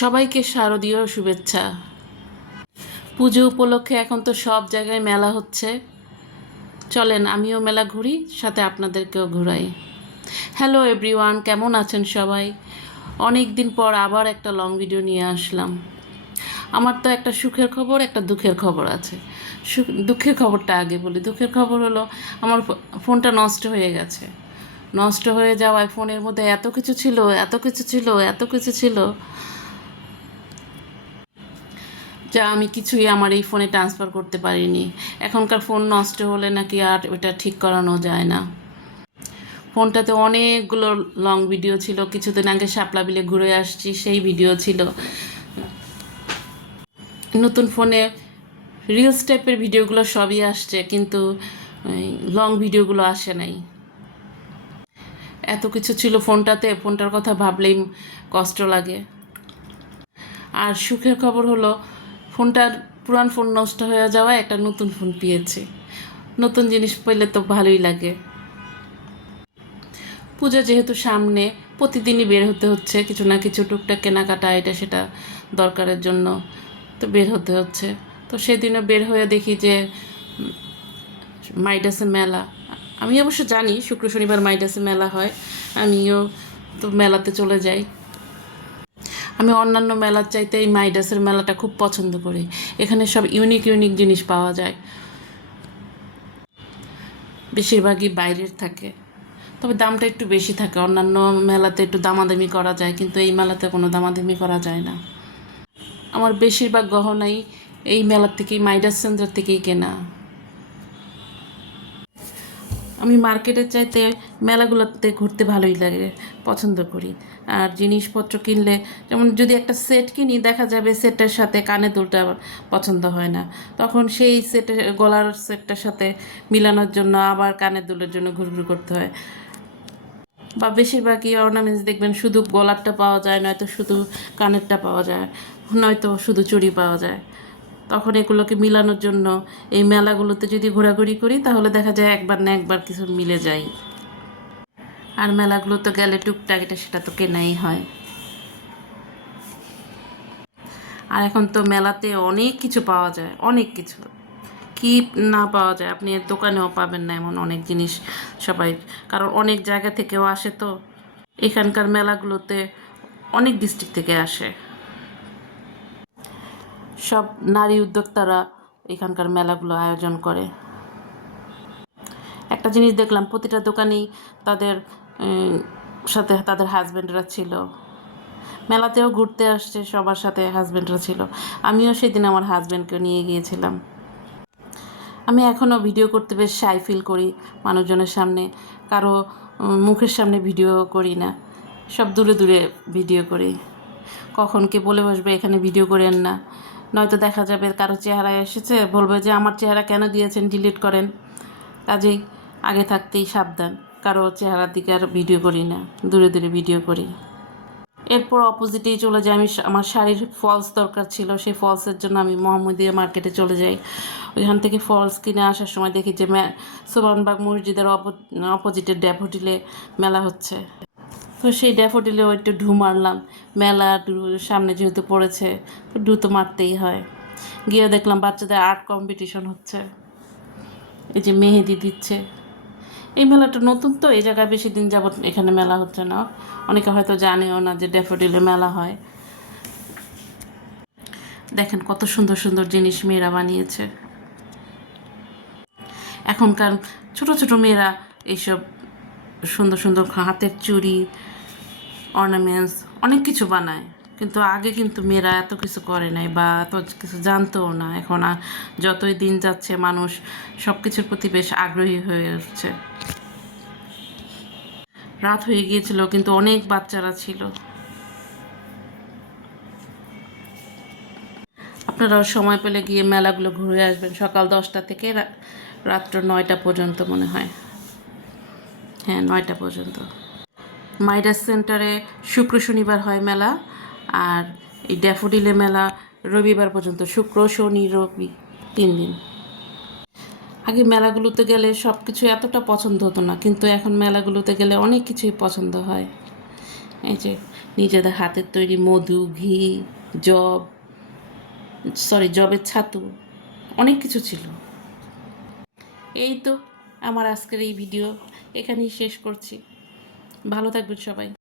সবাইকে শারদীয় শুভেচ্ছা। পুজো উপলক্ষে এখন তো সব জায়গায় মেলা হচ্ছে। চলেন, আমিও মেলা ঘুরি, সাথে আপনাদেরকেও ঘুরাই। হ্যালো এভরিওয়ান কেমন আছেন সবাই? অনেক দিন পর আবার একটা লং ভিডিও নিয়ে আসলাম। আমার তো একটা সুখের খবর, একটা দুঃখের খবর আছে। সুখ দুঃখের খবরটা আগে বলি। দুঃখের খবর হলো, আমার ফোনটা নষ্ট হয়ে গেছে। নষ্ট হয়ে যাওয়ায় ফোনের মধ্যে এত কিছু ছিল, এত কিছু ছিল, এত কিছু ছিল। যা আমি কিছুই আমার এই ফোনে ট্রান্সফার করতে পারিনি। এখনকার ফোন নষ্ট হলে নাকি আর ওটা ঠিক করানো যায় না। ফোনটাতে অনেকগুলো লং ভিডিও ছিল, কিছুদিন আগে শাপলা বিলে ঘুরে আসছি, সেই ভিডিও ছিল। নতুন ফোনে রিলস টাইপের ভিডিওগুলো সবই আসছে, কিন্তু লং ভিডিওগুলো আসে নাই। এত কিছু ছিল ফোনটাতে ফোনটার কথা ভাবলেই কষ্ট লাগে। আর সুখের খবর হলো ফোনটার পুরান ফোন নষ্ট হয়ে যাওয়ায় একটা নতুন ফোন পেয়েছে। নতুন জিনিস পেলে তো ভালোই লাগে। পূজা যেহেতু সামনে, প্রতিদিনই বের হতে হচ্ছে, কিছু না কিছু টুকটাক কেনাকাটা, এটা সেটা দরকারের জন্য তো বের হতে হচ্ছে। তো সেদিনও বের হয়ে দেখি যে মাইডাসে মেলা। আমি অবশ্য জানি শুক্র শনিবার মাইডাসে মেলা হয়, আমিও তো মেলাতে চলে যাই। আমি অন্যান্য মেলার চাইতে এই মাইডাসের মেলাটা খুব পছন্দ করি। এখানে সব ইউনিক ইউনিক জিনিস পাওয়া যায়। বেশিরভাগই বাইরের থাকে। তবে দামটা একটু বেশি থাকে। অন্যান্য মেলাতে একটু দামাদামি করা যায়, কিন্তু এই মেলাতে কোনো দামাদামি করা যায় না। আমার বেশিরভাগ গহনাই এই মেলার থেকেই, মাইডাস সেন্টার থেকেই কেনা। আমি মার্কেটের চাইতে মেলাগুলোতে ঘুরতে ভালোই লাগে, পছন্দ করি। আর জিনিসপত্র কিনলে, যেমন যদি একটা সেট কিনি, দেখা যাবে সেটের সাথে কানে দুলটা পছন্দ হয় না। তখন সেই সেটের গলার সেটটার সাথে মিলানোর জন্য আবার কানের দুলের জন্য ঘুরঘুর করতে হয়। বা বেশিরভাগই অর্নামেন্টস দেখবেন শুধু গলারটা পাওয়া যায়, নয়তো শুধু কানেরটা পাওয়া যায়, নয়তো শুধু চুড়ি পাওয়া যায়। তখন এগুলোকে মিলানোর জন্য এই মেলাগুলোতে যদি ঘোরাঘুরি করি, তাহলে দেখা যায় একবার না একবার কিছু মিলে যায়। আর মেলাগুলো তো গেলে টুকটাক এটা সেটা তো কেনাই হয়। আর এখন তো মেলাতে অনেক কিছু পাওয়া যায়, অনেক কিছু। কি না পাওয়া যায়, আপনি দোকানেও পাবেন না এমন অনেক জিনিস সবাই, কারণ অনেক জায়গা থেকেও আসে তো। এখানকার মেলাগুলোতে অনেক ডিস্ট্রিক্ট থেকে আসে। সব নারী উদ্যোক্তারা এখানকার মেলাগুলো আয়োজন করে। একটা জিনিস দেখলাম, প্রতিটা দোকানেই তাদের সাথে তাদের হাজব্যান্ডরা ছিল। মেলাতেও ঘুরতে আসছে, সবার সাথে হাজব্যান্ডরা ছিল। আমিও সেদিন আমার হাজব্যান্ডকে নিয়ে গিয়েছিলাম। আমি এখনও ভিডিও করতে বেশ শাই ফিল করি মানুষজনের সামনে। কারও মুখের সামনে ভিডিও করি না। সব দূরে দূরে ভিডিও করি। কখন কে বলে বসবে, এখানে ভিডিও করেন না। নয়তো দেখা যাবে কারও চেহারায় এসেছে, বলবে যে আমার চেহারা কেন দিয়েছেন ডিলিট করেন। কাজেই আগে থাকতেই সাবধান, কারও চেহারার দিকে আর ভিডিও করি না, দূরে দূরে ভিডিও করি। এরপর অপোজিটেই চলে যাই, আমি আমার শাড়ির ফলস দরকার ছিল, সেই ফলসের জন্য আমি মোহাম্মদিয়া মার্কেটে চলে যাই। ওইখান থেকে ফলস কিনে আসার সময় দেখি যে সোবানবাগ মসজিদের অপোজিটের ড্যাফোডিলে মেলা হচ্ছে। তো সেই ড্যাফোডিলেও একটু ঢু মারলাম। মেলা সামনে যেহেতু পড়েছে, তো ঢু তো মারতেই হয়। গিয়ে দেখলাম বাচ্চাদের আর্ট কম্পিটিশন হচ্ছে। এই যে মেহেদি দিচ্ছে। এই মেলাটা নতুন তো, এই জায়গায় বেশি দিন যাবত এখানে মেলা হচ্ছে না। অনেকে হয়তো জানেও না যে ড্যাফোডিলে মেলা হয়। দেখেন কত সুন্দর সুন্দর জিনিস মেয়েরা বানিয়েছে। এখনকার ছোট ছোট মেয়েরা এইসব সুন্দর সুন্দর হাতের চুড়ি অর্নামেন্টস অনেক কিছু বানায়। কিন্তু আগে কিন্তু মেয়েরা এত কিছু করে নাই বা এত কিছু জানতোও না। এখন আর যতই দিন যাচ্ছে, মানুষ সব কিছুর প্রতি বেশ আগ্রহী হয়ে উঠছে। রাত হয়ে গিয়েছিল, কিন্তু অনেক বাচ্চারা ছিল। আপনারাও সময় পেলে গিয়ে মেলাগুলো ঘুরে আসবেন। সকাল দশটা থেকে রাত্র নয়টা পর্যন্ত মনে হয়। হ্যাঁ নয়টা পর্যন্ত। মাইডাস সেন্টারে শুক্র শনিবার হয় মেলা আর এই ড্যাফোডিলে মেলা রবিবার পর্যন্ত, শুক্র, শনি, রবি তিন দিন। আগে মেলাগুলোতে গেলে সব কিছু এতটা পছন্দ হতো না, কিন্তু এখন মেলাগুলোতে গেলে অনেক কিছুই পছন্দ হয়। এই যে নিজেদের হাতের তৈরি মধু, ঘি, জব সরি জবের ছাতু, অনেক কিছু ছিল। এই তো আমার আজকের এই ভিডিও, এখানেই শেষ করছি। ভালো থাকবেন সবাই।